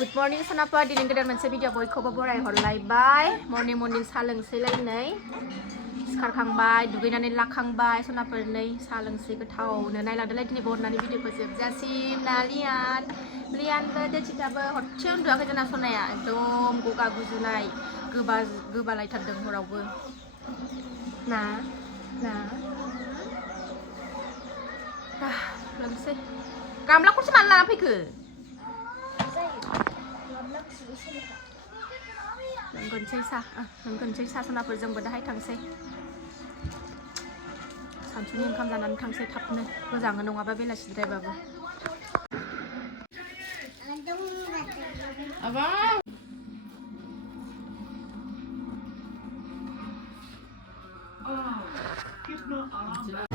Good morning सनाफोर दिनै गोदान मोनसे भिडिअ बयखौबो बरायहरलायबाय मर्निं साहा लोंसैलायनै सिखारखांबाय दुगैनानै लाखांबाय सनाफोर नै साहा लोंसै गोथावनो नायलांदोलाय दिनै बहरनानै भिडिअखौ जोबजासिम ना लियानबो देथिकाबो हरसे उन्दुआखै जोंना सनाया एकदम गगा गुजुनाय गोबालायथारदों हरावबो ना लोंसै गामलाखौसो मानो लाना फैखो लोंगोनसै सा सनाफोर जोंबो दाहाय थांसै सानसुनि ओंखाम जानानै थांसै थाबनो मोजाङै नङाबा बेलासिद्रायबाबो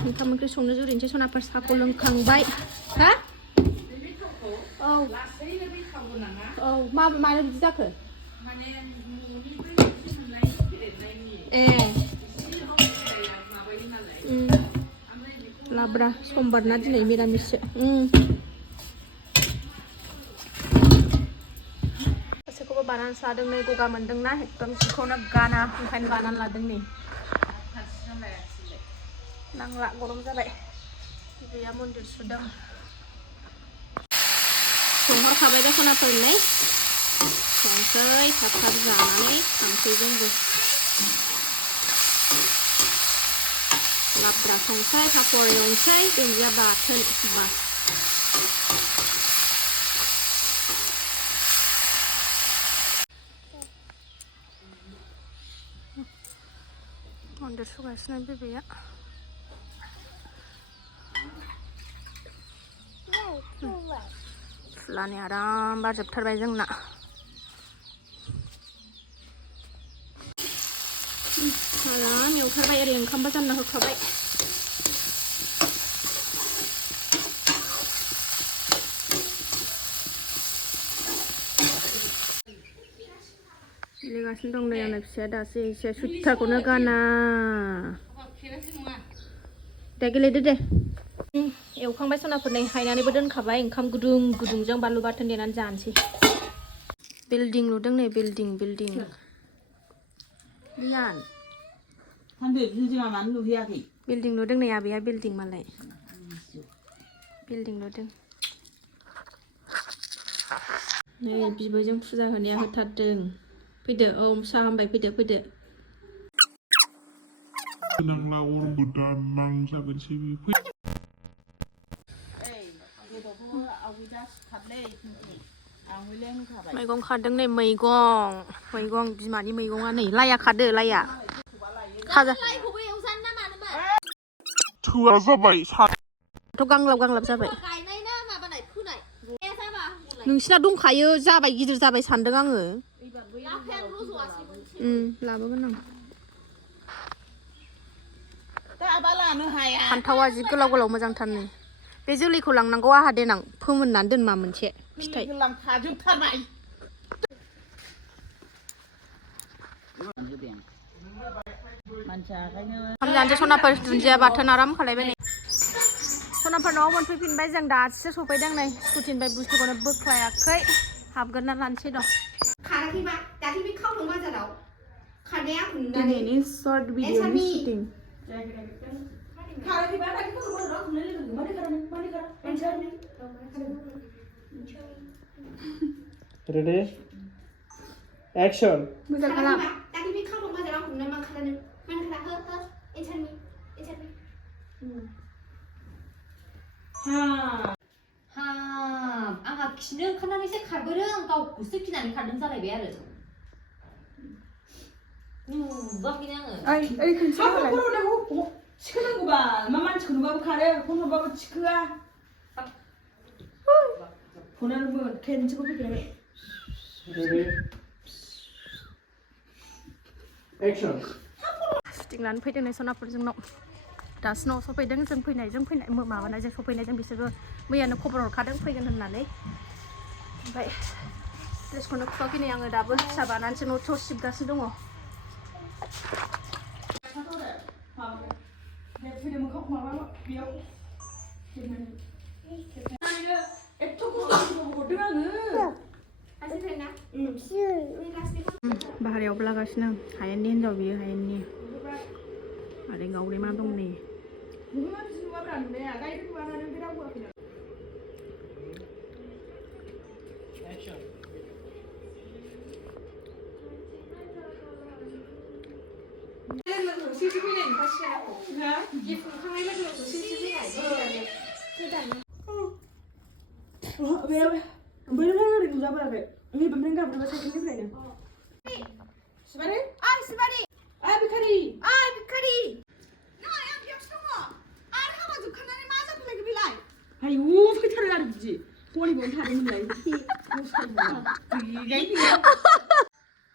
ओंखाम ओंख्रि संनो जुरिनोसै सनाफोर साहाखौ लोंखांबाय हा औ मानो बिदि जाखो लाब्रा समबार ना दिनै मिरामिससो गासैखौबो बानानै लादों नै गगा मोनदोंना एकदम जिखौनो गाना ओंखायनो बानानै लादों नै नांला गरम जाबाय गैया मन्दिर सुदों संहरखाबाय दा खनाफोर नै संसै थाब जानानै थांसै जोंबो लाब्रा संसै पापर एवनोसै दुन्दिया बाथोन बास मन्दिर सुगासिनो बेबेया फुलानि आराम बारजोबथारबाय जोंना आराम एवथारबाय ओरै ओंखामबो जानना होखाबाय गेलेगासिनो दं नै आंना फिसाया दासो एसे सुथाखौनो गाना दे गेलेदो दे एवखांबाय सनाफोर नै हायनानैबो दोनखाबाय ओंखाम गुदुंजों बानलु बाथोन देनानै जानोसै बिल्डिं लुदों नै बिल्डिं लियान बिल्डिं लुदों नै आबैया बिल्डिं मालाय बिल्डिं लुदों नै बिबैजों फुजा होनाया होथारदों फैदो औ साहा हामबाय फैदो नांला गरम गोदान नांजागोनसै मैगं खादों नै मैगं बिमानि मैगङा नै लाया खादो लाया खाजा थोआ जाबाय थ' गांलाब जाबाय नोंसिना दंखायो जाबाय गिदिर जाबाय सानदों आङो लाबोगोन आं फान्थावा जि गोलाव मोजांथार नै बे जोलैखौ लांनांगौ आहा देनां फोमोननानै दोन मा मोनसे फिथाइ ओंखाम जानोसै सनाफोर दुन्दिया बाथोन आराम खालायबाय नै सनाफोर न'आव मोनफैफिनबाय जों दासो सफैदों नै स्कुटिनिफ्राय बुस्थुखौनो बोख्लायाखै हाबगोरना लानोसै दं दिनैनि शर्ट भिडिअनि शुटिं Ready? Action. मोजां खालाम आंहा खिनो ओंखारनानैसो खारबोदों गावखौसो गिनानै खारदों जालायबाय आरो नुबाखैनो आङो ओइ खनसे थिखोनांगौबा मा मानसिखौ नुबाबो खारो फन हरबाबो थिखोआ फनानो खेनसेखौ फैफिनबाय Ready? Action. शुटिं लानो फैदों नै सनाफोर जोंनाव दासो न'आव सफैदों जों माबानायजों सफैनायजों बिसोरबो मैयानो खबर हरखादों फैगोन होननानै ओमफ्राय ड्रेसखौनो खुवाखै नै आङो दाबो फिसा बानानैसो न'आव सिबगासिनो दङ बाहेरायावबो लागासिनो हायेननि हिनजाव बियो हायेननि आरो गावरेमा दं नै Action.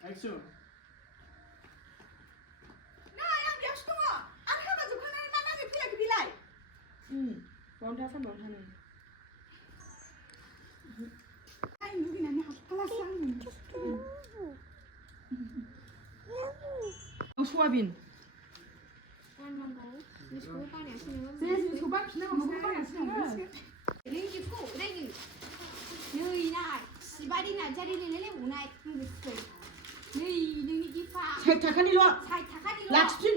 Action. 소화빈. 살타카니로. 락스핀.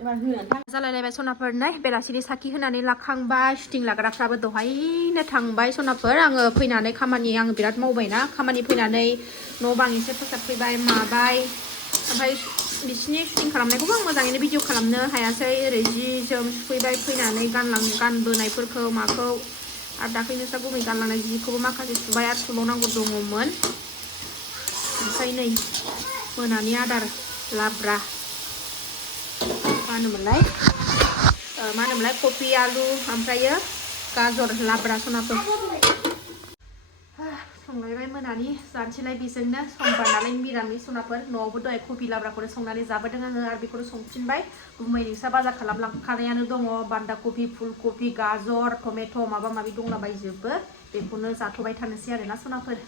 जालायलायबाय सनाफोर नै बेलासिनि साखि होनानै लाखांबाय शुटिं लाग्राफ्राबो दहायनो थांबाय सनाफोर आङो फैनानै खामानि आङो बिराद मावबायना खामानि फैनानै न' बां एसे फोसाबफैबाय माबाय ओमफ्राय बिसिनि शुटिं खालामनायखौबो आं मोजाङैनो भिडिअ खालामनो हायासै ओरै जि जोम सुफैबाय फैनानै गानबोनायफोरखौ माखौ आरो दाख्लैनिफ्रा गुमै गानलांनाय जिखौबो माखासे सुबाय आरो सुबावनांगौ दङमोन ओमफ्राय नै मोनानि आदार लाब्रा मा होनोमोनलाय कफि आलु ओमफ्रायो गाजर लाब्रा सनाफोर संलायबाय मोनानि जानोसैलाय बेजोंनो समबार नालाय मिरामिस सनाफोर न'आवबो दहाय कफि लाब्राखौनो संनानै जाबोदों आङो आरो बेखौनो संफिनबाय गुमै नोंसा बाजार खालामलांखानायानो दङ बान्दा कफि फुल कफि गाजर टमेट' माबा माबि दंलाबायजोबो बेखौनो जाथ'बाय थानोसै आरोना सनाफोर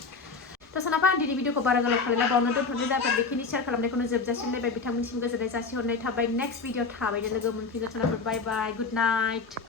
थ' सनाफा आं दिनै भिडिअखौ बारा गोलाव खालामला बावनो दोनथ'नाय जाबाय बेखिनि शेयार खालामनायखौनो जोबजासिम नायबाय बिथांमोनसिम गोजोननाय जासिहरनाय थाबाय नेक्स्ट भिडिअ थाबैनो लोगो मोनफिनगोन सनाफोर बाय बाय गुड नाइट